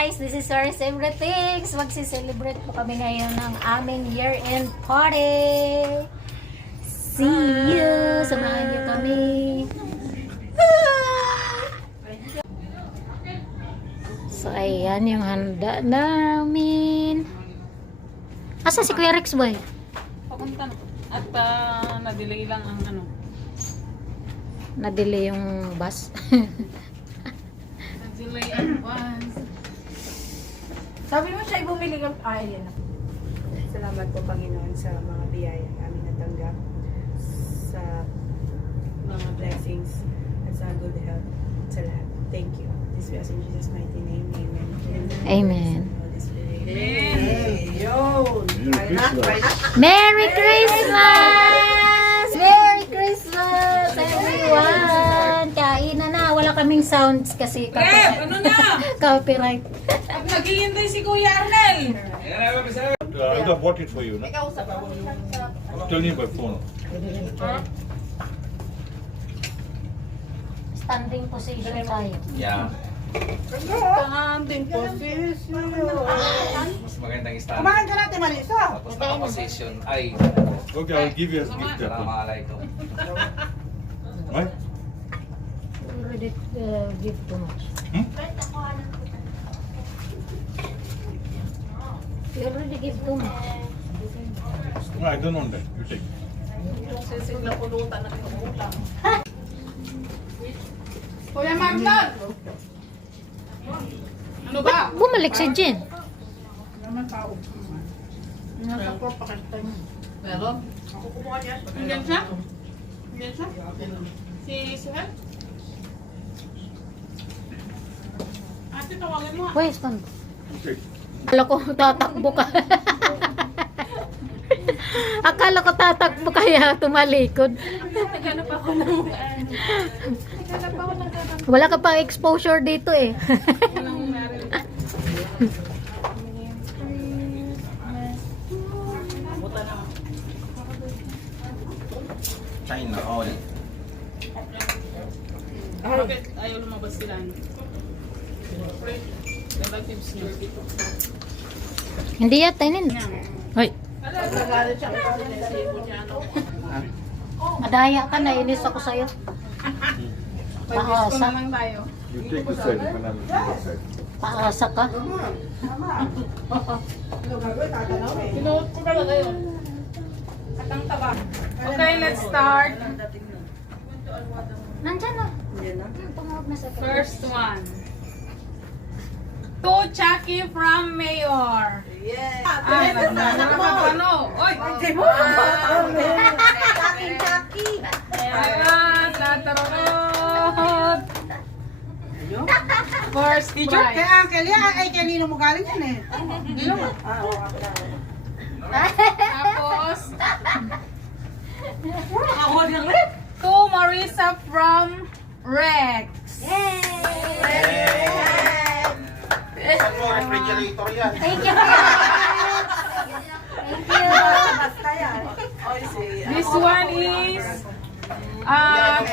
guys, this is Soris Everythings. Magsi-celebrate po kami ngayon ng aming year-end party. See you! Samahan niyo kami. So, ayan yung handa namin. Asa si Kuya Rex boy? Papunta na. At na-delay lang ang ano. Na-delay yung bus. Na-delay ang bus. Sabi mo siya bumili ng yan. Salamat po Panginoon sa mga biyaya namin natanggap, sa mga blessings at sa good health sa lahat. Thank you. This was in Jesus' mighty name. Amen. Amen. Merry Merry Christmas! Merry Christmas, everyone! Kainan na. Wala kaming sounds kasi Ano na? copyright. At naghihintay si Kuya Arnel. I got bought it for you. No? Tell me by phone. Standing position tayo. Yeah. Standing position. Mas magandang stand. Kumain ka natin, Marisa. Tapos naka-position. Ay, Okay, I'll give you as gift that one. Assalamualaikum. Right? We already give too much. Hmm? We already give too much. No, I don't want that. You take. Kuya Marlon! Ano ba? Bumalik si Jen. Naman tao. Nasa ko pakita niyo. Meron? Ako kumuha niya. Nandiyan siya? Nandiyan siya? Si Suhel? Ate, tawagin mo. Wait, stand. Okay. Akala ko tatakbo ka. Akala ko tatakbo kaya tumalikod. Naghanap ako ng... Naghanap ako ng Wala ka pang exposure dito eh. Walang narin. China all. Bakit ayaw lumabas sila? Relatives niyo. Hindi yata yun. Hoy. Madaya ka na, inis ako sa'yo. Pag-disco na lang tayo. You take the side when I'm taking the side. Paasa ka. Pinuot ko talaga yun. Atang taba. Okay, let's start. Nandyan na. Tumawag na sa First one. To Chucky from Mayor. Yes. Ay, nakakapano. Oy! Chucky. Ayan, tatarot. First Teacher, prize. kay Uncle yan. Ay, kanino mo galing yan eh. Hindi naman. Tapos, Ako din rin. to Marisa from Rex. Refrigerator yan. Thank you. Thank you. Basta yan. This one is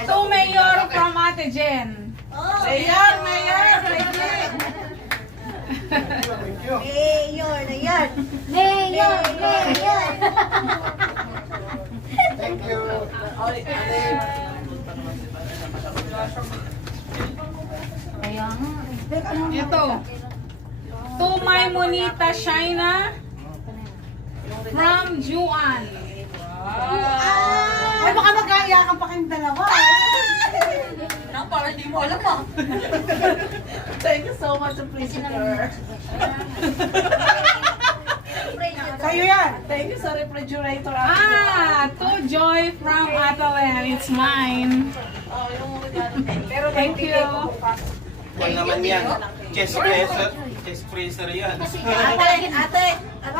to Mayor from Ate Jen. Mayor, Mayor. Mayor na yan. Mayor, mayor. Thank you. Kaya nga. Ito. To my Monita Shaina from Juan. Ay, baka magkaiyakan pa kayong dalawa. Para di mo alam ah. Thank you so much, Appreciator. Sa'yo yan. Thank you sa refrigerator. To Joy from Atalen. It's mine. Pero Thank you. Yan naman yan. Chest freezer yan. Ate,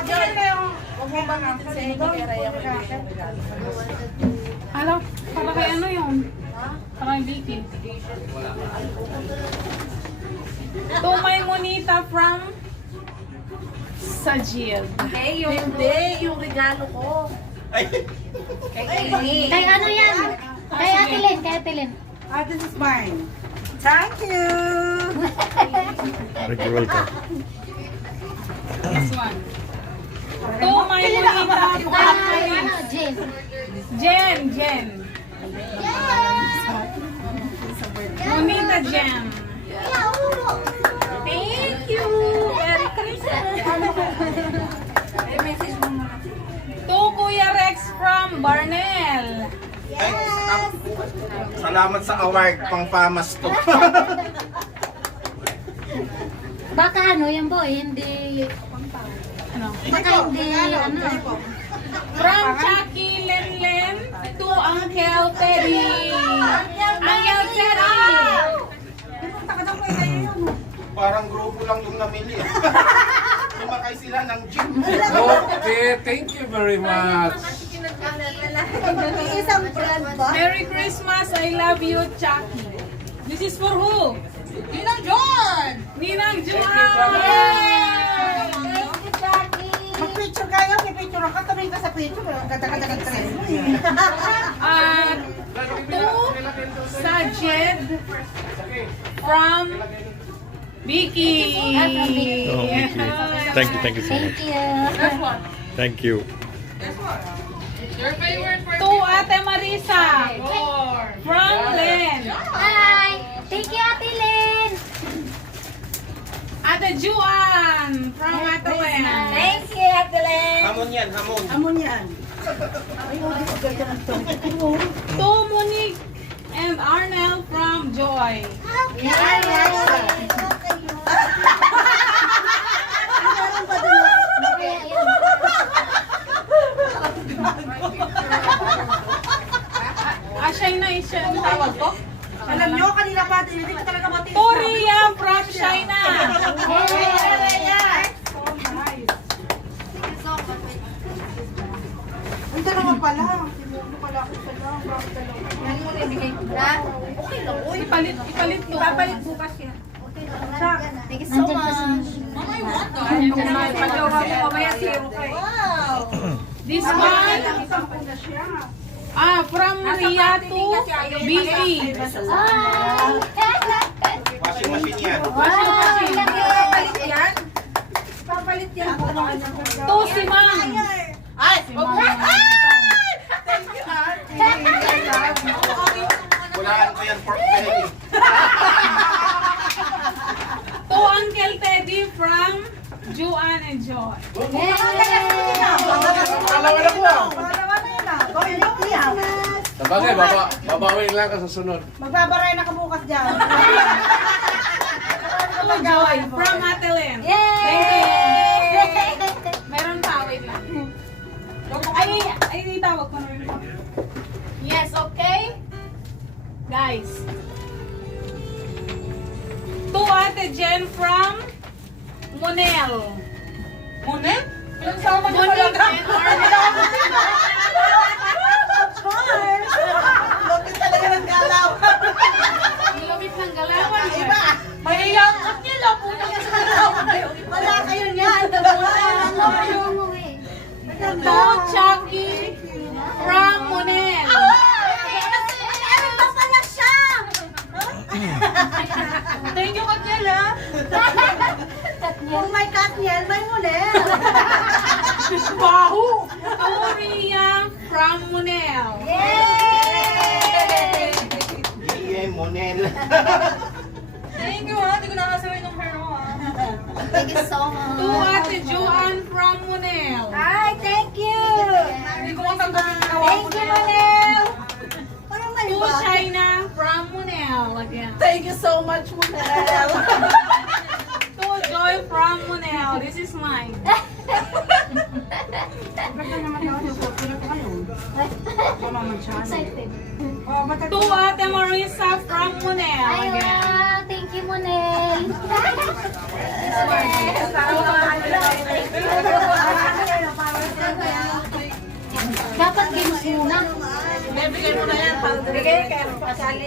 Joy na yung huwag mo bang sa inyo kay Raya mo Alam, para kay ano yun? Para kay Vicky. To my Monita from Sajid. Hindi, yung regalo ko. Kay ano yan? Kay Ate Lynn, kay Ate Lynn. This is mine. Thank you. Thank you, welcome. This one. To my Monita. Jen. Jen. Monita Jen. Thank you. Merry Christmas. To Kuya Rex from Barnell. Ay, salamat sa award, pang famas to. Baka ano yan boy, hindi... Ano? Baka hindi, ano... From Chucky Lenlen to Uncle Teddy. Uncle Teddy. Parang grupo lang yung namili. Sumakay sila ng jeep. Okay, thank you very much. Merry Christmas, I love you, Chucky. This is for who? Ninang John! Ninang John! Thank you, Jackie! Mag-picture kayo, may picture ka, tabi ka sa picture, ang ganda-ganda ng tres mo eh. To Sajed from Vicky. From Vicky. Oh, Vicky. Thank you so Thank much. you. Thank you. To Ate Marisa from Len. Hi! Thank you, Ate Lynn! Ate Juan from Ate Len. Thank you, Ate Lynn! Hamon yan, hamon. Amon yan. Ay, oh, ang ganda ng to. To Monique and Arnel from Joy. Shaina is siya ang tawag ko. Alam nyo, kanina pa, hindi ko talaga mati. To Ria from Shaina. Ang dalawa pala. Sinulo pala ako pala. Bakit dalawa? Ipalit to. Ipapalit bukas yan. Thank you so much! Pag-jowa mo mamaya zero ka eh. This one, from Ria to Vicky. Ah! Washing machine yan. Washing machine. Papalit yan. To si Mang. Ay! Walaan ko yan, pork belly. To Uncle Teddy from Juan and Joy. Sabagay, babawin lang ka sa sunod. Magbabaray na ka bukas dyan. To Joy from Ate Len. Yay! Meron pa, wait lang. Ay, itawag ko na rin. Yes, okay? Guys. To Ate Jen from Monel. Monel? Monique and Arnel. Lupit talaga ng galaw. Ang lamig ng galawan. Iba. Mayayakap niya lang. Puta ka sa galaw. Wala kayo niyan. To Chucky from Monel. Ano ba pala siya? Thank you, Katniel, ha? Kung may Katniel, may Monel. Bahu! To Ria from Monel. DM Monel. Thank you, ha? Hindi ko nakasaway ng hair mo, ha? Thank you so much! To Ate Joan from Monel. Hi! Thank you! Hindi ko matanggalin na Thank you, Manel! To China from Monel again. Thank you so much, Monel. To Joy from Monel. This is mine. Excited. To Ate Marisa from Monel Ay, again. wow! Thank you, Manel! Dapat games muna. Bigay mo na yan. Bigay kayo. Pasali.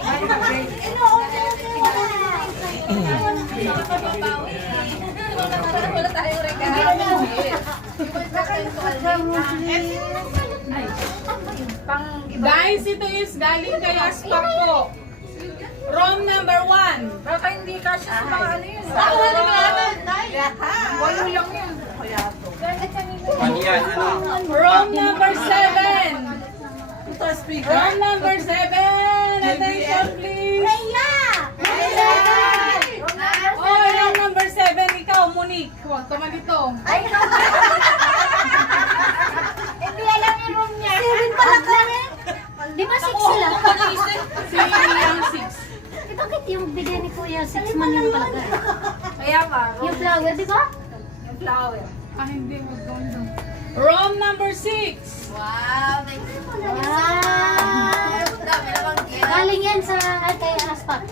Wala tayong regalo. Guys, ito is galing kay Aspak po. Room number 1. Room number 7. Room number 7. Attention please. Oh, room number 7. Ikaw, Monique. Huwag ka man dito. Hindi alam yung room niya. 7 pala kami. Di ba 6 sila? Si Liam 6. Eh, bakit yung bigay ni Kuya 6 man yung palagay? Kaya ba? Yung flower, di ba? Ah, hindi. Huwag ka man doon. Room number 6. Wow! Galing yan sa kay Aspak.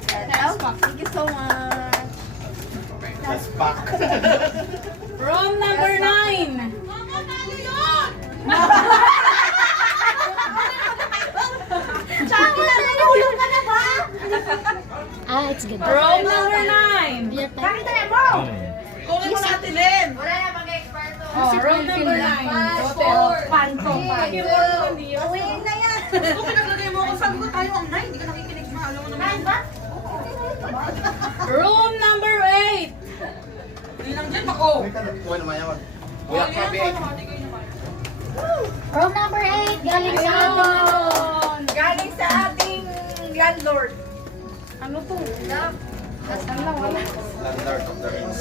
Thank you so much. That's back. Room number 9. Ah, it's good. Room number 9. Beer time. Kunin mo natin din. Oh, room number 9. Hotel. Panto. Uwiin na yan. Room number 8. Kuha naman yan. Kuya, kabi. Room number 8, galing sa ating... Galing sa ating landlord. Ano to? Wala. Landlord of the Rings.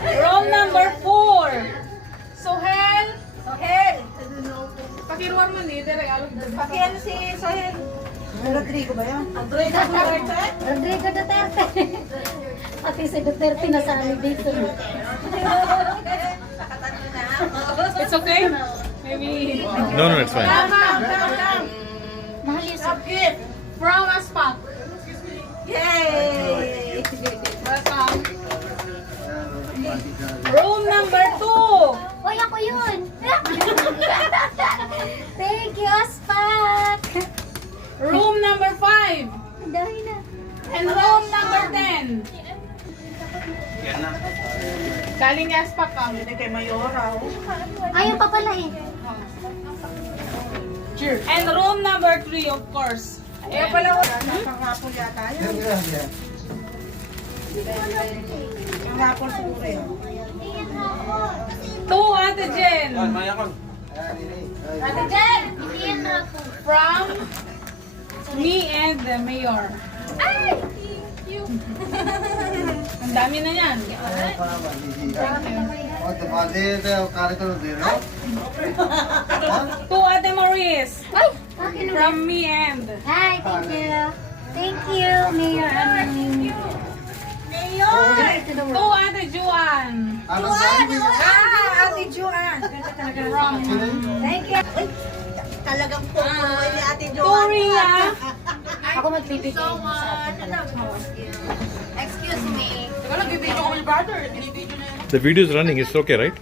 Room number 4. Sohel. Pakiruan mo ni, dire alog. Pakiano si Sohel. Rodrigo ba yan? Rodrigo Duterte. Rodrigo Duterte. Pati si Duterte na sa amin dito. It's okay? Maybe. No, it's fine. Come. Mahal yun. From Aspak. Yay! Welcome. Room number 2. Uy, ako yun. Thank you, Aspak. Room number 5. Dahil na. And room number 10. Yan na. Galing ni Aspak ka. Ayaw pa pala eh. And room number 3, of course. Ayaw pala. To Ate Jen. Ate Jen! Hindi yan na ako. From me and the mayor. Ay! Ang dami na yan. To Ate Maurice. Ay! Akin na. From me and. Hi, thank you. Thank you, Mayor. To Ate Juan. Ate Joanne. From. Thank you. Talagang po ni Ate To Rhea. Ako magbibigay sa atin pala. Excuse me. The video is running. It's okay, right?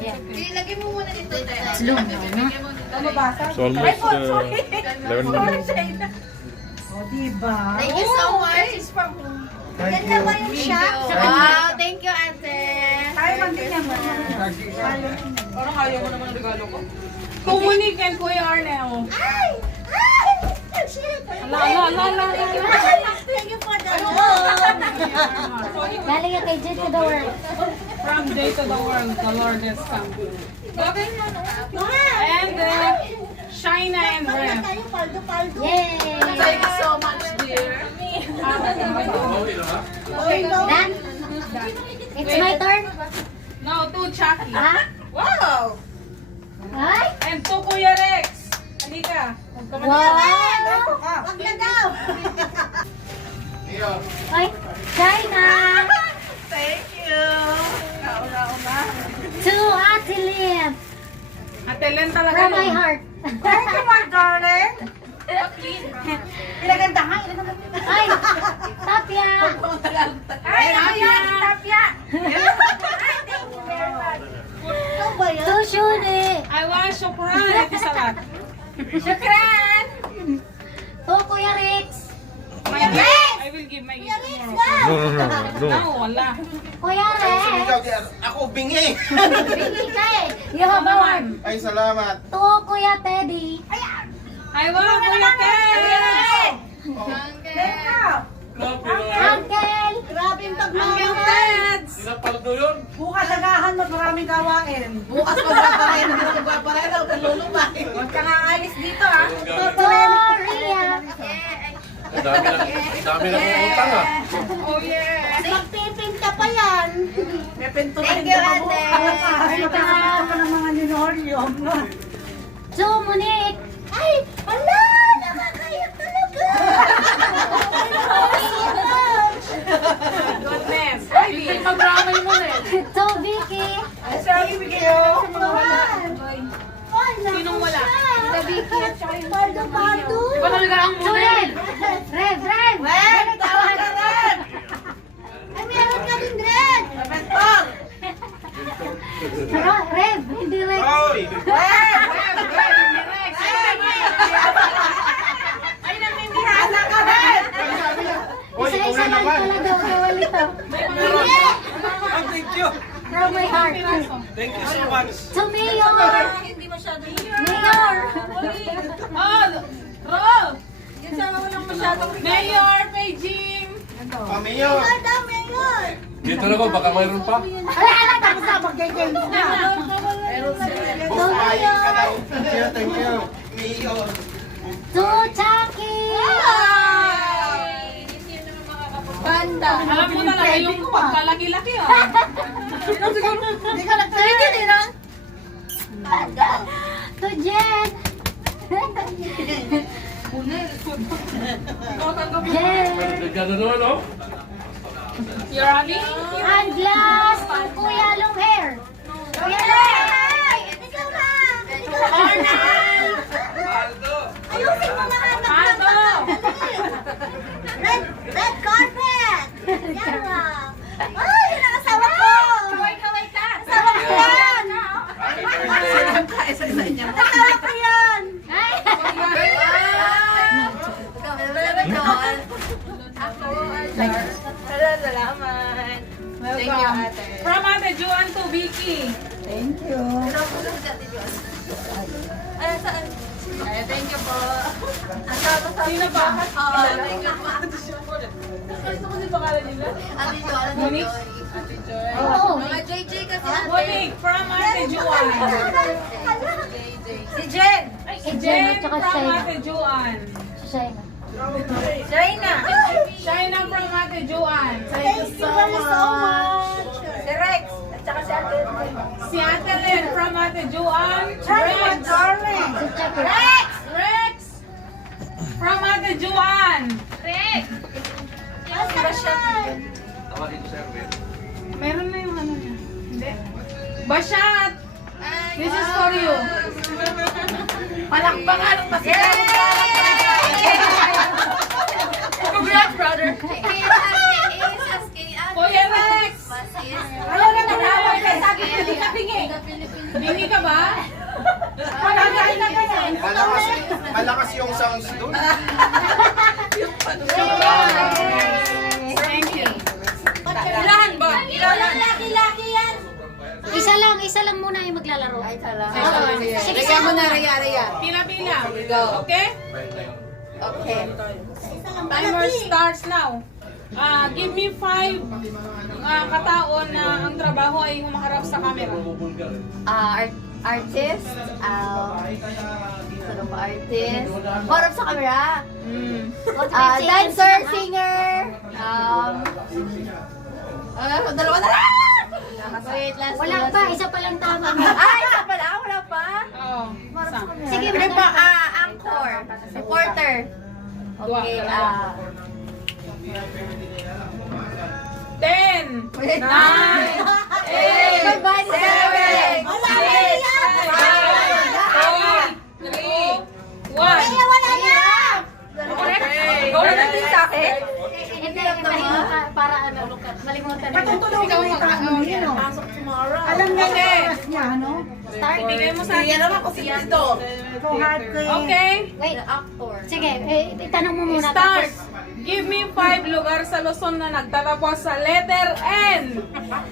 Yeah. Ilagay mo muna dito. Slow mo na. It's almost 11 minutes. O, diba? Thank you so much. It's from Ganda ba yung shop? Wow, thank you, ate. Ay, magkanya mo. Kumunik and Kuya Arnel. Ay! Ay! Shit! La. Thank you for the Galing yan kay Jet to the world. From day to the world, the Lord has come. And Shina and Ren. Yay! Thank you so much, dear. Dan? It's my turn? No, to Chucky. Ha? Wow! Ay! And to Kuya Rex. Halika. Wow! Wag na daw. Ay! China! Thank you. To Ate Lynn! Ate Len talaga From my yun. heart. Thank you, my darling. Pinaganda nga. Ay! Tapia! Ay, Tapia. To Shuni! I want shukran. Ito salat. Shukran! To Kuya Rex! My gift. I will give my gift tomorrow. No. No, wala. Kuya Rex! Ako, bingi! Bigay ka eh! You have a one! Ay, salamat. To Kuya Teddy! I want Kuya Ted. daming gawain. Bukas magpapareno, kalulubay. Huwag ka nga alis dito ha. Victoria! Ang dami lang utang ah. Oh yeah. Magpipinta pa yan! May pinturin ka pa bukas. Ay, nakakita pa ng mga linoleum. So, Monique! Ay! Wala! Nakakaya talaga! Goodness. Ay, di mag-ramay mo na eh. So, Vicky! Ay, sorry, bigyan ko sa mga wala. Sinong wala? Sa Vicky at saka yung Pardo-Pardo! Ba talaga ang So, muna? Rev! Rev! Ren, tawag ka Ren! Ay, meron ka din, Rev! Mentor! Rev! Hindi Rev! Hoy! Ay, namimihasa ka na! Hoy, ikaw Isa-isa na lang naman. pala daw gawin ito. Thank you. From my heart. Thank you so much. To Mayor! Hindi masyado. Mayor! Oh, Ro! Yan sana walang masyadong Mayor, Beijing! Pamiyo. Dito na ko, baka mayroon pa. Ay, ala! Tapos na, mag-games na. Boss, kain ka daw. Thank you. Miyo. To Chucky! Banda! Alam mo talaga yung pagkalaki-laki ah. Hindi ka nagsalita din, ha? To Jen! Jen! Nagkano naman, no? You're having? And last, ang Kuya Long Hair. Kuya Long Hair! Ikaw na! Arnal! Ayusin mo na hanap Ano? Red carpet! Yan lang. Ay, yun ang asawa ko! Kaway ka! Asawa ko yan! Asawa ko yan! Salamat. Thank you. From Ate Juan to Vicky. Thank you. Ay, thank you po. Sino ba? Thank you po. Gusto ko si pangalan nila. Monique? Oo. Monique, from Ate Juan. Si Jen. Si Jen, Jen at saka from Shaina. Ate Juan. Si Shaina. Shaina. Shaina from Ate Juan. Thank you so much. Si Rex. At saka si Ate. Si Ate Len from Ate Juan. Rex. Rex. Darling. Si Chucky. Rex. From Ate Juan. Rex. Meron na yung ano niya. Hindi. Bashat. This is for you. Palakpakan ng Congrats, brother. Kuya Rex. Ayaw na nanawag kay sabi ko hindi ka pingi. Bingi ka ba? Palakpakan na ganyan. Malakas yung sounds doon. Thank you. Ilan ba? Laki-laki yan. Isa lang muna yung maglalaro. Ay, sige, Lagyan mo na Rhea. Pila-pila. Okay? Okay. Timer starts now. Give me 5 kataon na ang trabaho ay humaharap sa camera. Artist, ano ba artist? Harap sa camera. Dancer, singer, dalawa na lang! Wait, last Wala pa, isa pa lang tama. Ay, isa pala, wala pa? Oo. Isa. Sige, Ano madali pa, pa. anchor, reporter. Okay, 10, 9, 8, 7, 6, 5, 4, 3, 2, 1. Wala na! Okay. Go na din sa akin. Hindi, malimutan, para ano, malimutan na. Ikaw mag- Alam niya Okay. na oras niya, ano? Start. Ibigay mo sa akin. So hard ko eh. Okay? Wait, sige, itanong mo muna. Start. tapos- Give me 5 lugar sa Luzon na nagtatapos sa letter N.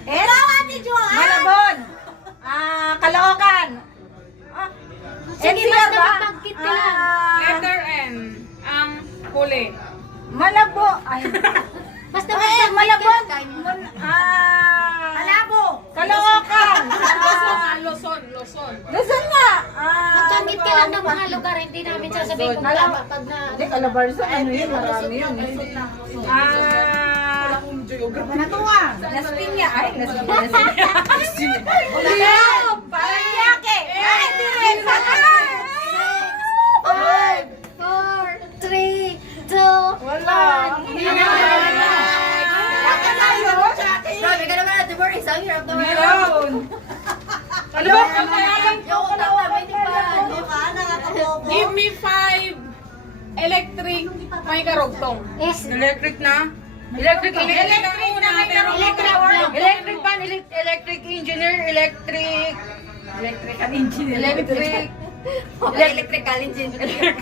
Ikaw, Ate Joan! Malabon! Caloocan! Sige, NCR basta ba? magpagkit ka lang. Letter N. Ang huli. Malabo! Ay, Basta Malabon! magpagkit ka. Ala, Malabo. Caloocan. Luzon. Luzon nga. Magkangit ka lang ng mga lugar, hindi namin sasabihin kung tama pag na... Hindi, Calabarzon. Ano yun? Marami yun. Manatuang. Las Piñas. Ay, Las Piñas. Ulayom. Paranaque. Ay, di rin. 5, 4, 3, 2, 1. Wala. Grabe ka naman Ate Boris. Ang hirap naman. Meron. Ano ba? Kaya Yung utak namin, di ba? Yung ka, nakakabobo. give me 5 electric may karugtong. Electric na? Electric Electric na may karugtong. Electric pan, electric engineer, electrical engineer. Electrical engineer.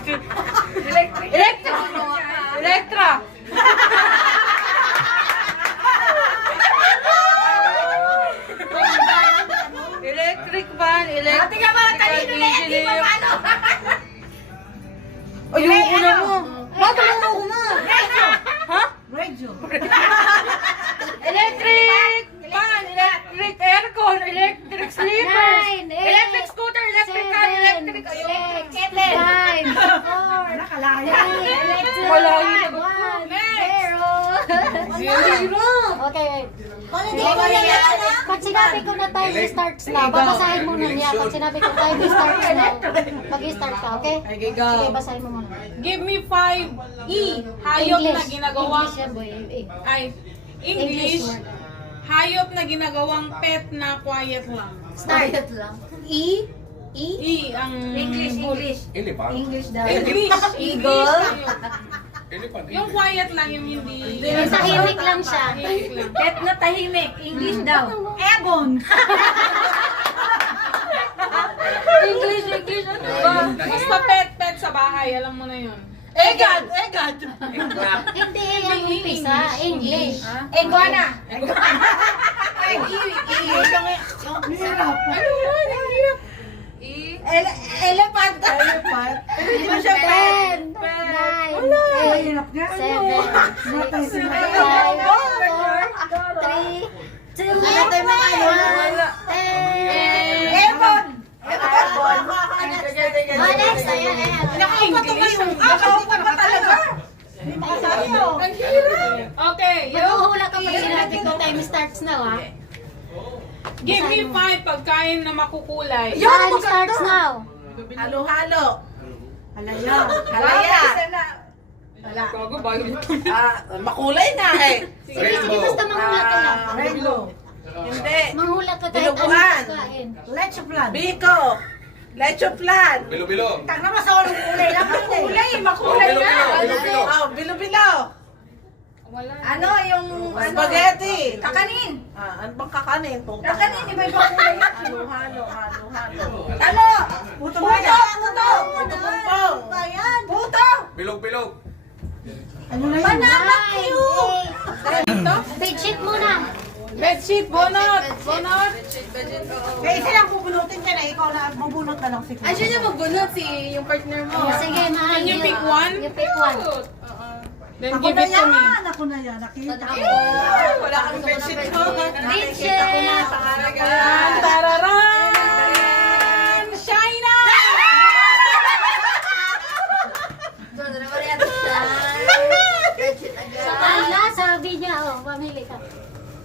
Electra. Electric van, electrical engineer. Ayun, una mo. Bakit mo una? Ha? Radio. Electric fan, electric aircon, electric sleeper, 9, 8, electric scooter, electric car, electric... 5, 4, Nakalaya. 3, Malayo. 1, 0. Okay, wait. Pag sinabi ko na time starts na, babasahin mo na niya. Pag sinabi ko time starts na, mag-start ka, okay? Sige, basahin mo muna. Give me 5 hayop na ginagawang English yan, boy. ay English word. hayop na ginagawang pet na quiet lang. Start. E? Ang English. Elephant. English daw. English. Eagle. Elephant. Yung quiet lang, yung hindi. Yung tahimik lang siya. Tahimik lang. Pet na tahimik. English daw. Ebon. English. Ano ba? Basta pet sa bahay, alam mo na yun. Egad. Hindi, yung umpisa. English. Iguana. Elephant. Hindi mo siya 10, 9, 8, 7, 6, 5, 4, 3, 2, 1. Ebon. Next, ayan. Naka-English. Nakaupat pa talaga. Ang hirap. Okay, Maghuhula ka pag sinabi ko time starts now, ha? give me 5 pagkain na makukulay. Time starts now. Halo-halo. Halaya. Makulay na eh. Sige, basta manghula ka lang. Rainbow. Hindi. Manghula ka kahit anong Dinuguan. pagkain. Biko. Lecho plan. Bilo-bilo. Tang naman sa ulo kulay lang. Makulay na. Bilo-bilo. Oh, bilo-bilo. Wala. Ano yung spaghetti? Kakanin. Ano bang kakanin? Kakanin, iba-iba kulay yan. Halo-halo. Talo. Puto. Puto. Bilog-bilog. Panama Q. Bedsheet muna. Bedsheet, bonot. Kaya isa lang bubunutin ka na, ikaw na bubunot na lang si Kuya. Ay, siya niya magbunot yung partner mo. Sige, mahal. Can you pick one? You pick one. Then give it to me. Ako na yan, nakita ko. Wala kang bedsheet mo. Bedsheet. Tararan! China! Ala, sabi niya, pamili ka.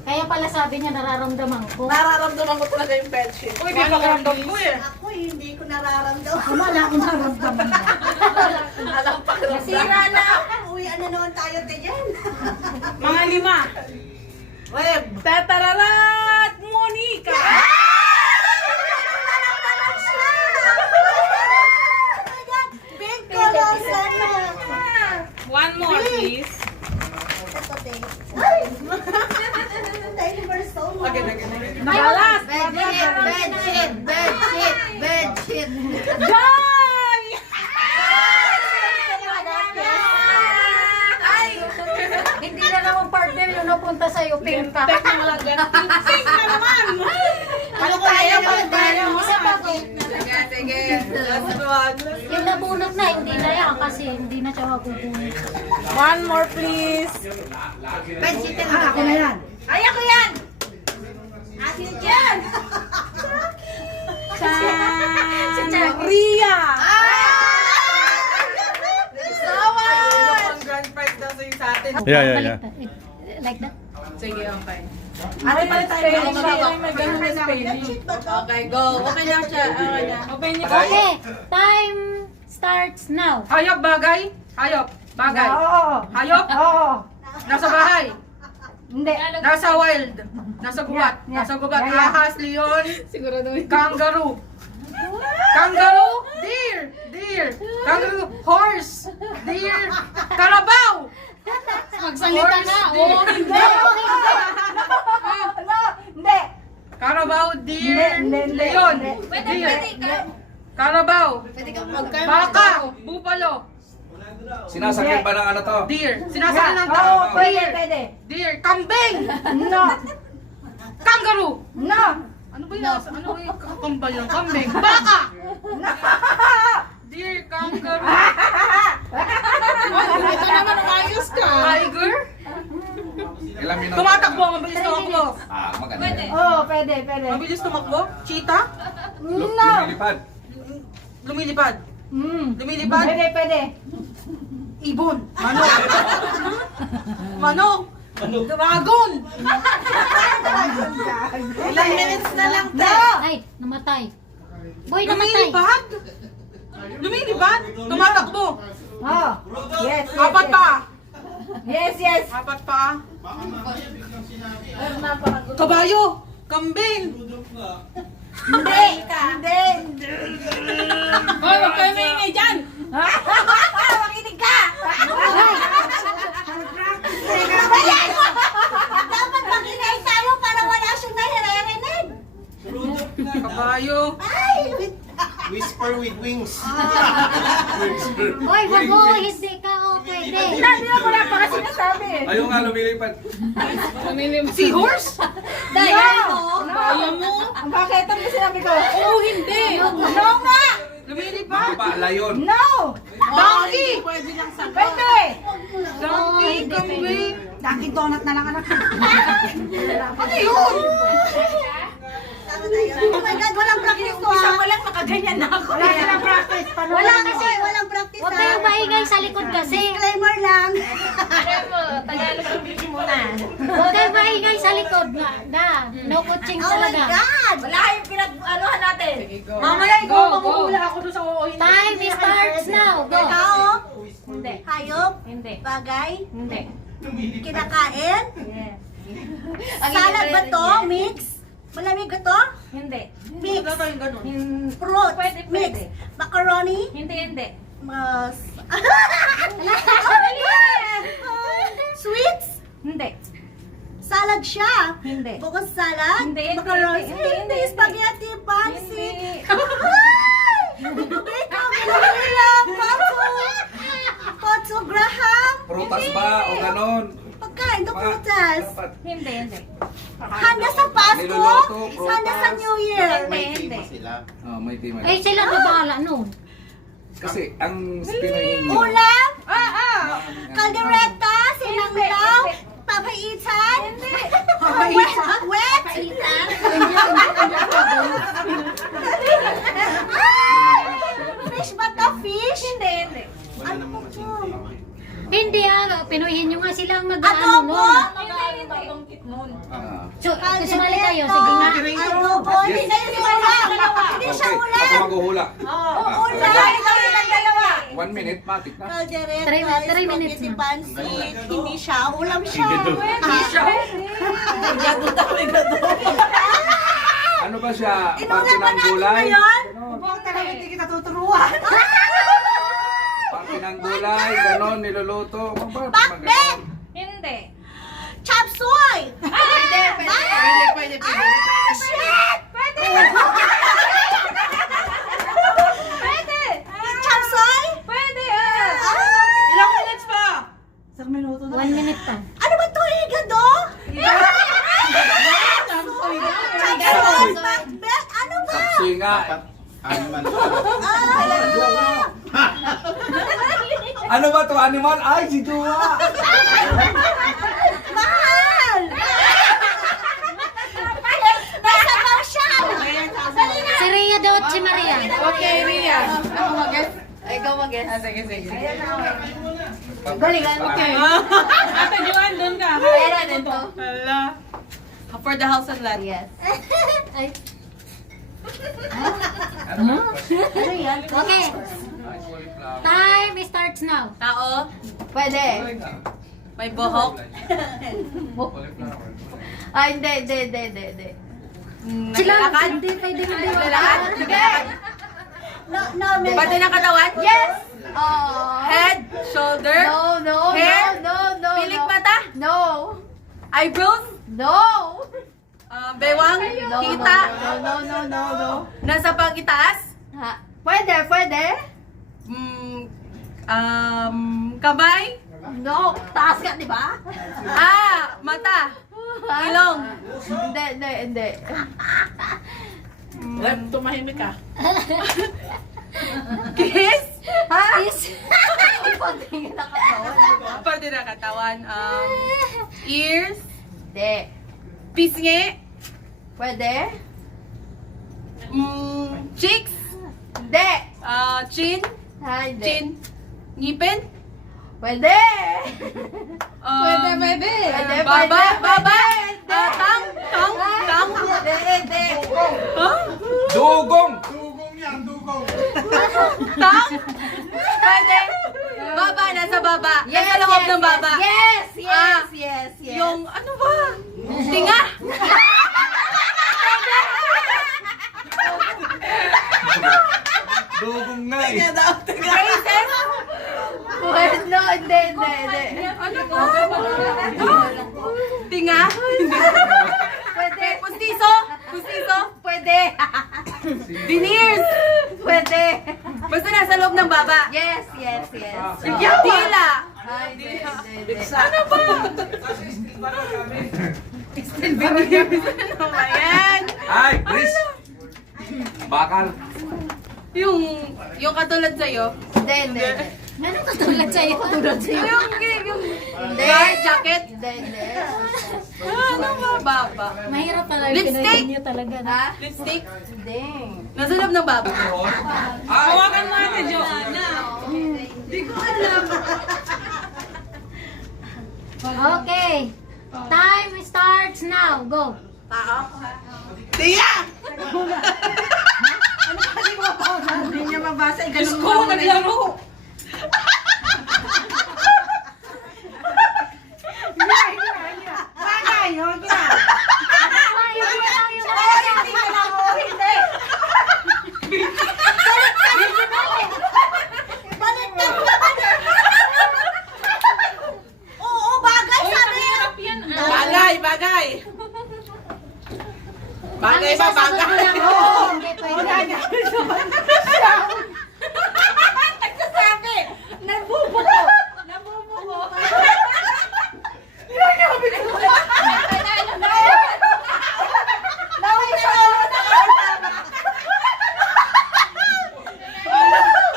Kaya pala sabi niya, nararamdaman ko. Nararamdaman ko talaga yung bedsheet. Uy, di ba karamdam ko eh? Ako hindi ko nararamdaman. Wala akong nararamdaman. Alam pa. Nasira na. Uy, ano naman tayo dyan? Mga 5. Web. Tatararat! Monica! Big color sana. One more, please. Malas! Bedsheet. Joy! Hindi na naman partner yun napunta sa'yo, pink pa. Tek na lang ganti. Pink na naman! Ano tayo? Isa pa ko. Sige. Yung nabunot na, hindi na yan kasi hindi na siya mabubunot. One more, please. Bedsheet ako na yan. Ay, ako yan. Asin dyan! Ria! Ang grand prize daw sa'yo sa atin. Yeah, yeah, yeah. Like that. Sige, okay. Ate, palit tayo. May ganun na spelling. Okay, go. Okay na siya. Okay na. Open niyo. Okay, time starts now. Hayop, bagay? Hayop, bagay. Oo. Hayop? Oo. Nasa bahay. Hindi. Nasa wild. Nasa gubat. Yeah, Nasa gubat. yeah, yeah. Ahas, leon. Kangaroo. Kangaroo. Deer. Deer. Kangaroo. Horse. Deer. Carabao. Magsalita na. Oo, hindi. No, hindi. Carabao, deer. Hindi. Leon. Pwede, Deer. pwede. Carabao. Pwede kang mag-carve. Baka. Buffalo. Sinasakit ba ng ano to? Deer. Sinasali ng tao. Oo, pwede, Deer. pwede. Deer. Kambing. No. Kangaroo. No. Ano ba yun? Ano yung kakambal ng kambing? Baka! Dear kangaroo. Ito naman umayos ka. Tiger? Ilang minuto? Tumatakbo. Mabilis tumakbo. Ah, maganda. Pwede. Oo, pwede. Mabilis tumakbo. Cheetah? Lumilipad. Lumilipad. Lumilipad. Pwede. Ibon. Manok. Manok. Dragon. Ilang minutes na lang. No. Ay, namatay. Boy, namatay. Lumilipad? Lumilipad? Tumatakbo. Oh. Yes. Apat pa. Yes. Apat pa. Kabayo. Kambing. Hindi. Hoy, wag kayo maingay dyan. Makinig ka. Dapat mag-ingay tayo para wala siyang naririnig. Kabayo. Whisper with wings. Boy, wag mo. Hindi ka o pwede. Hindi mo wala pa kasi nasabi. Ayaw nga lumilipad. Seahorse? Dahil mo. Kaya mo? Bakit? Ano yung sinabi ko? Oo, hindi. No nga. Lumilipad? Di ba, layon? No. Donkey! Pwede. Donkey, kambing. Dunkin' Donut na lang anak. Ano yun? Oh my God, walang practice to Isa ah. ko lang makaganyan na ako. Wala silang practice. Wala kasi, walang practice Huwag ah. kayong maingay sa likod kasi. Disclaimer lang. Huwag kayong maingay sa likod. Na. No coaching Oh my talaga. God. Wala kayong pinag-anuhan natin. Mamaya ikaw, mamuhula ako doon sa uuhin. Time starts now. Go. Tao, Hindi. hayop, Hindi. bagay, Hindi. kinakain, Yes. salad ba to, mix, malamig ba to, Hindi. mix, Hin- fruit, Pwede, mix, pwede. macaroni, Hindi. mas, sweets, Hindi. salad siya. Hindi. Bukod sa salad, Hindi, hindi, macaroni, hindi, hindi, spaghetti, pancit, Hindi. Potso Graham, Prutas ba o ganon? pagkain to prutas. Dapat. Hindi. Handa sa Pasko, Niluluto, prutas. handa sa New Year. Hindi. Sila. Oh, may team. Eh, sila na bahala nun. Kasi ang Pinoy ninyo. Ulam, ang- kaldereta, sinanglaw, papaitan, wet, fish ba to? Fish? Hindi. Ano po to? Hindi Pinoyhin nyo nga sila ang mag-ano Adobo? nun. Ah. So, sumali tayo. Sige na. Adobo? Hindi Yes. siya ulam. Hindi siya Okay, ulam. ako maghuhula. Ulam. Silang dalawa. 1 minute, matik na. Kaldereta, 3 minutes spaghetti na. pancit. Hindi siya. Ulam siya. Hindi siya. Ano ba siya? Parte Inulam ba ng natin gulay? ngayon? Huwag talaga hindi kita tuturuan. Parte ng gulay, ganon, niluluto. Bakbet! Hindi. Chop suey! Pwede. Pwede. Ah, shit! Pwede. Pwede. Chop suey? Pwede. Ilang minutes pa? 1 minute pa. Ano ba ito? Higado? Chop suey, bakbet? Ano ba? Sapsi nga. Animal. Ano ba to? Animal? Ay, si Dua! Mahal! Pindot si Maria. Okay, Ria. Ako mag-guess? Ikaw mag-guess. Sige, sige. Galingan. Okay. Ate Joanne, doon ka. Kaya na din to. Hala. For the house and lot. Yes. Ay. Ano yan? Okay. Time starts now. Tao, Pwede. may buhok, Ay, hindi. naglalakad, Hindi, pwede mo naglalakad, naglalakad. No. Pati ng katawan? Yes! Oh. Head, shoulder, No. Hair? No. pilik mata, No. eyebrows, No. bewang, No. kita, No. nasa pag-itaas, Ha? Pwede. kamay, No. Taas ka, di ba? mata, ilong, Hindi. tumahimik ka. Kiss, Ha? Pwede na katawan, di ba? pwede na katawan, ears, Hindi. pisngi, Pwede? cheeks, Hindi. chin, Ha, hindi. chin, ngipin, Pwede. pwede, Pwede. baba, Pwede. tang, Hindi. huh? Dugong! Dugong yan, dugong. Tang, pwede, baba, nasa baba, nasa loob ng baba, Yes. yung, ano ba, tinga, Dugong nga eh. braces, Pwede. No, hindi. ano ba, tinga, Pwede. pustiso, Pwede. veneers, Pwede. basta nasa loob ng baba, Yes. dila, Ay, hindi. ano ba? Ano ba yan? Ay, Chris! Bakal. Yung katulad sa'yo, Hindi. Anong katulad sa'yo? yung Hindi. jacket, Hindi. ano ba, baba? Mahirap talaga. Lipstick? Pinayin niyo talaga. Ha? Lipstick, Hindi. nasa loob ng baba. Hawakan mo natin, Joanna. Okay. Time starts now. Go. Hindi niya mabasa, Diyos ko, naglaro! Bagay! Bagay ba, bagay? Oo, hindi pwede. Nagsasabi!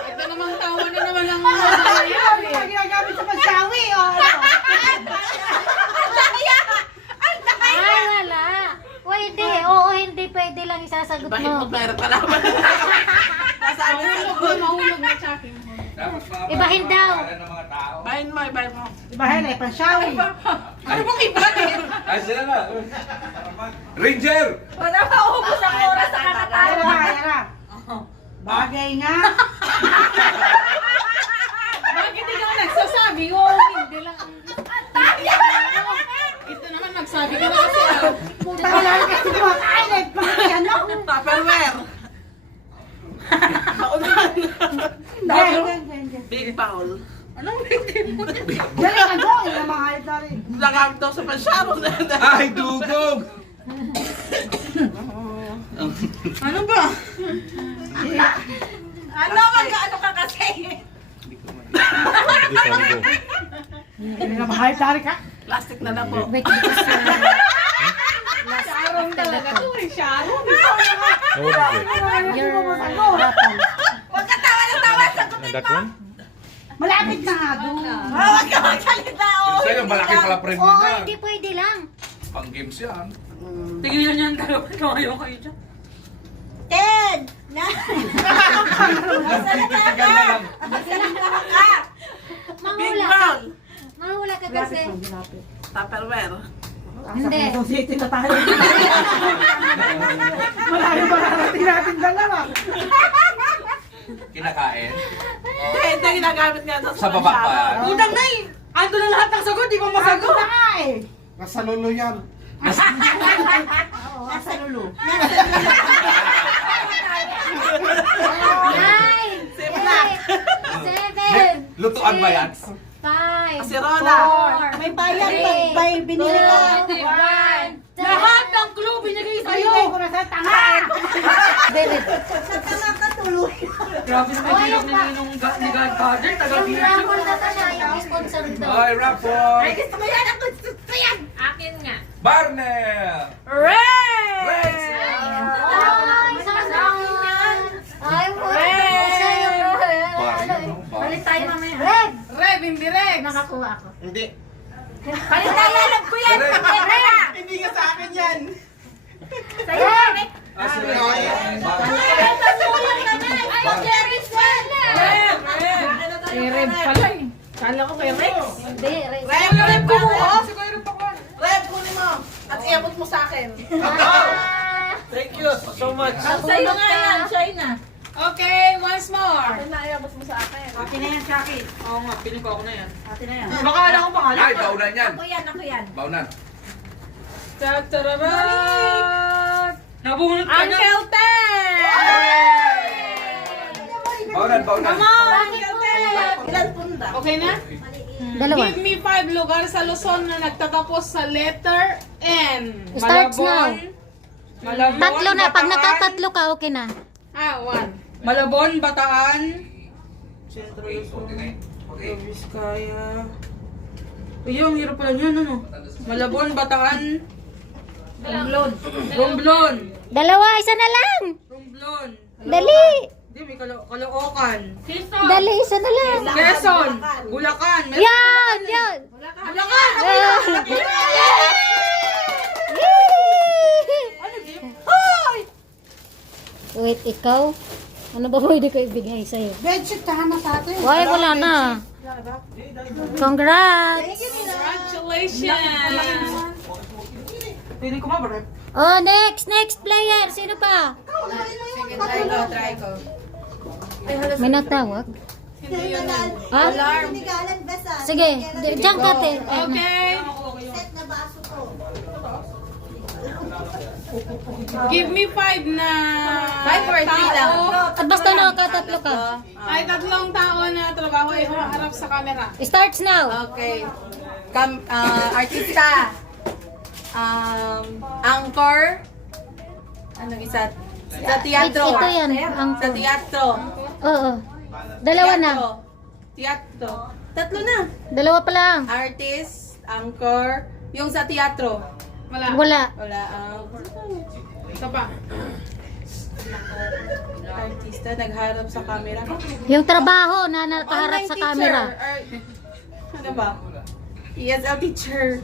Ito namang tawa na naman ang Ay, wala. Pwede. Oo, hindi pwede lang isasagot mo. Pera ka naman. Mahulog na Chucky. Ibahin daw. Bahin mo. Ano bang ibahin? Ay, sila na. Ranger! Wala pa ubos ang oras sa kakatawa. Bagay nga. Bakit hindi ka nagsasabi? Oo, hindi lang. Ito naman nagsabi ka na kasi. Puta ka lang kasi kumakain. Bakit ano? Tupperware. Big Paul. Dali ka doon. Yung mga hayop na rin. Lagag daw sa pasyaro na. Ay, dugong! Ano ba? Ano? Magkaano ka kasi? Hindi na mga hayop na rin ka. Plastic na lang po. Wait, because Sharon talaga to eh. Sharon. your bottle. Huwag ka tawa ng tawa. And that one? Malapit na nga doon. Huwag ka magsalita. Oh. Sa'yo, malaki pala premium Oo, na. hindi pwede lang. Pang games yan. Tigilan niyan dalawa. Ayaw kayo dyan. Ted! Mahula ka. Mahula ka kasi. Tupperware. Hindi. City na tayo. Malayo mararating natin dalawa. Kinakain. Hindi ginagamit nga Sa baba pa yan. Udang na eh. Ando na lahat ng sagot, di ba masagot? Nasa lolo yan. Nasa lulo. 9, 7, Lutuan ba yan? 5, Kasirona. 4, May bayan, may binili ka. 1, Lahat ng clue binigay sa'yo. Binigay ko na sa tanga. David. Grabe naman Oh, yung pa. ni Godfather. Yung raffle na to na, yung sponsor to. Ay, Raffle! Gusto mo yan? Ako gusto yan! Akin nga. Barnel! Rex! Rex! Ay, sasakyan. Ay, sa'yo. Barnel, no? Balik tayo mamaya. Red. Rev, hindi Rex. Nakakuha ako. Hindi. Balik tayo, alam ko yan! Correct. Hindi nga sa akin yan. Sa'yo, Rex. Ah, si Rex. Ay, Jerry Sala! Rev pala eh. Kala ko kay Rex. Hindi, Red. Rev kumuha. Rev, kunin mo. At iabot mo sa akin. Thank you so much. Sa'yo nga yan, China. Okay, once more. Akin na, iabot mo sa akin. Akin na yan, Shaki. Oo nga, piling ko ako na yan. Akin na yan. Baka alam ko pangalan. Ay, baunan yan. Ako yan. Baunan. Tararat! Nabunot ka na. Uncle Ted! Baunan, baunan. Come on, Uncle Ted! Ilan punda? Okay na? Dalawa. Give me 5 lugar sa Luzon na nagtatapos sa letter N. Starts now. Malabon, Tatlo na. Pag Bataan. nakatatlo ka, okay na. 1. Malabon, Bataan. Okay, okay. Okay. Vizcaya. Ay, ang hirap pala niyan, ano? Malabon, Bataan. Romblon. Dalawa, isa na lang. Romblon. Dali. Hindi, may Caloocan. Dali, isa na lang. Quezon. Bulacan. Meron Yan, yan. Bulacan. Wait, ikaw? Ano ba pwede ko ibigay sa'yo? Bedsheet, tama sa atin. Why, wala na. Congrats! Congratulations! Piling ko mabarep. Oh, next player. Sino pa? Try ko. May nagtawag? Ha? Sige, diyan ka, te. Okay. Give me 5 na 5 or 3 lang? At basta nakatatlo ka. Ay, tatlong tao na trabaho ay humaharap sa camera. Starts now. Okay. Artista. Anchor. Anong isa? Sa teatro. Ito yan. Sa Angkor. teatro. Oo. Dalawa na. Teatro. Tatlo na. Dalawa pa lang. Artist, anchor, yung sa teatro. Wala. Wala. Wala. Isa pa. Artista, nagharap sa camera. Yung trabaho na nakaharap Online sa teacher. camera. Ano ba? ESL teacher.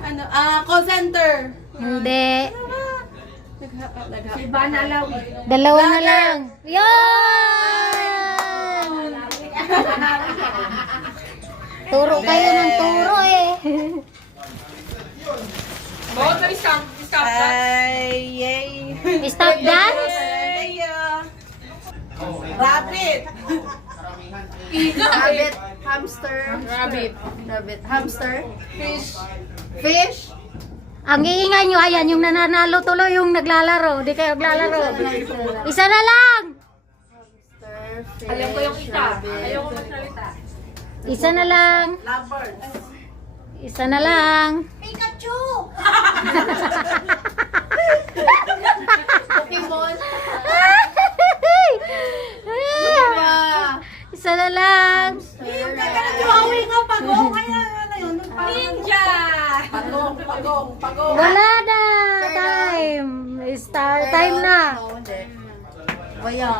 Ano? Call center. Hindi. Iba na lang. Dalawa na lang. Yan! Turo kayo ng turo eh. Bawat na discount. Ay, yay. Stop dance? Rabbit. Rabbit. Hamster. Rabbit. Hamster. Fish. Ang iingay nyo, ayan, yung nananalo tuloy yung naglalaro. Di kayo naglalaro. Isa na lang! Alam ko yung isa. Ayaw ko magsalita. Isa na lang. Lovebirds. Isa na lang. Pikachu! Pokemon. Isa na lang. Huawei nga pagong. Kaya ano yun? Ninja! Pagong. Wala na. Time. Start time na.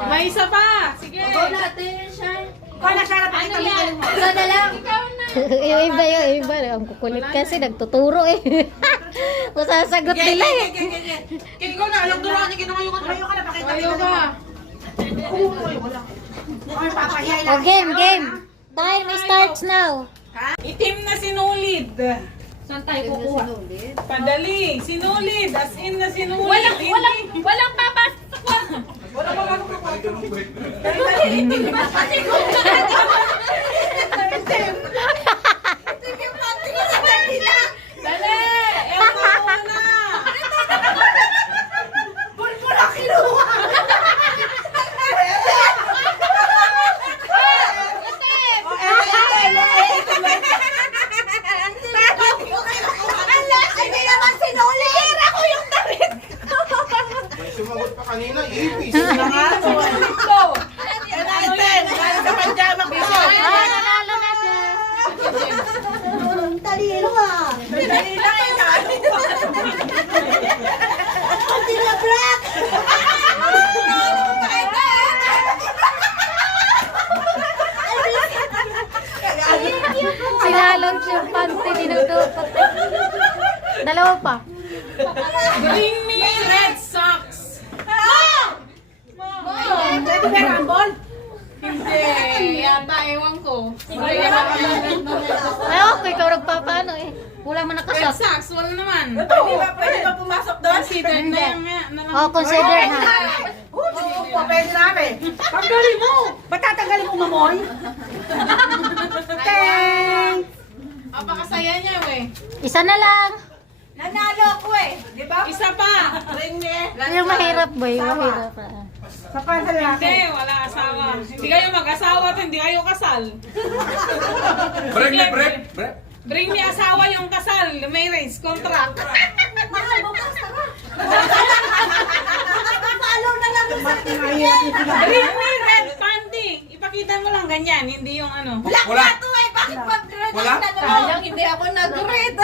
May isa pa. Sige. Kung nasarap ang kami. Ikaw na lang. Yung iba. Ang kukulit kasi, nagtuturo eh. Masasagot nila eh. Kaya ikaw na, alam doon ni ginawa yung Ayaw ka na pakita. Ayaw ka. Oh, game. Time starts now. Itim na sinulid. Saan tayo kukuha? Padali, sinulid. As in na sinulid. Walang papasok. Dali! Ewan mo na! May sumagot pa kanina, ipis. Ito! Ano yan? Sa pajama ko. Ah, nanalo na siya. Talino ah. Dali lang yan. Pati na black. Sinalog siya panty dinudutot. Dalawa pa. Bring me red socks. Pwede ba rambol? Hindi. Yata, ewan ko. Ay, okay, ikaw nagpapaano eh. Wala man Red nakasot. socks, wala naman. Pwede ba pumasok doon? Considered na yan nga. na lang. Oh, consider na. Oo, pwede namin. Tanggalin mo. Ba't tatanggalin mo, mamoy? Thanks. Apakasaya niya, we. Isa na lang. Nanalo ako eh. Di ba? Isa pa. Yung mahirap boy, mahirap. Ah. Sa pansalaki. Hindi, wala asawa. Hindi kayo mag-asawa at hindi kayo kasal. Break na, break. Break. Bring me asawa yung kasal. May race contract. Mahal mo ka, Sarah. Follow na lang sa Bring me red panty. Ipakita mo lang ganyan, hindi yung ano. Black Wala. na to eh. Bakit mag-red Wala? na naman? Hindi ako nag-red.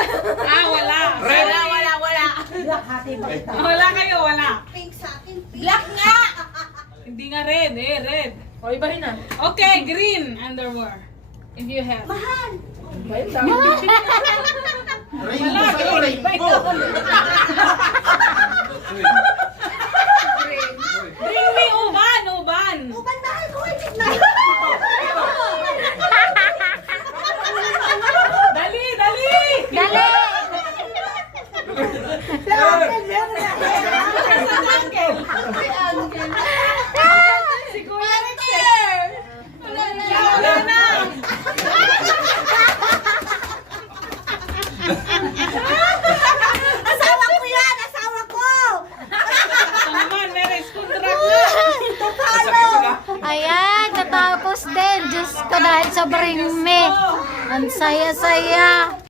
Ah, wala. Red. Wala. Black, hati pa kita. Wala kayo, wala. Pink sa akin. Black nga. Hindi nga red, red. O, ibahin na. Okay, green underwear. If you have. Mahal. Rainbow sa'yo, rainbow. Bring me uban. Uban mahal ko. Hindi na. Dali. Dali! Si Kuya Rexer. Wala na. Asawa ko yan. Asawa ko. Ito naman, may race contract na. Masakit na. Ayan, natapos din. Diyos ko dahil sobrang me. Ang saya-saya.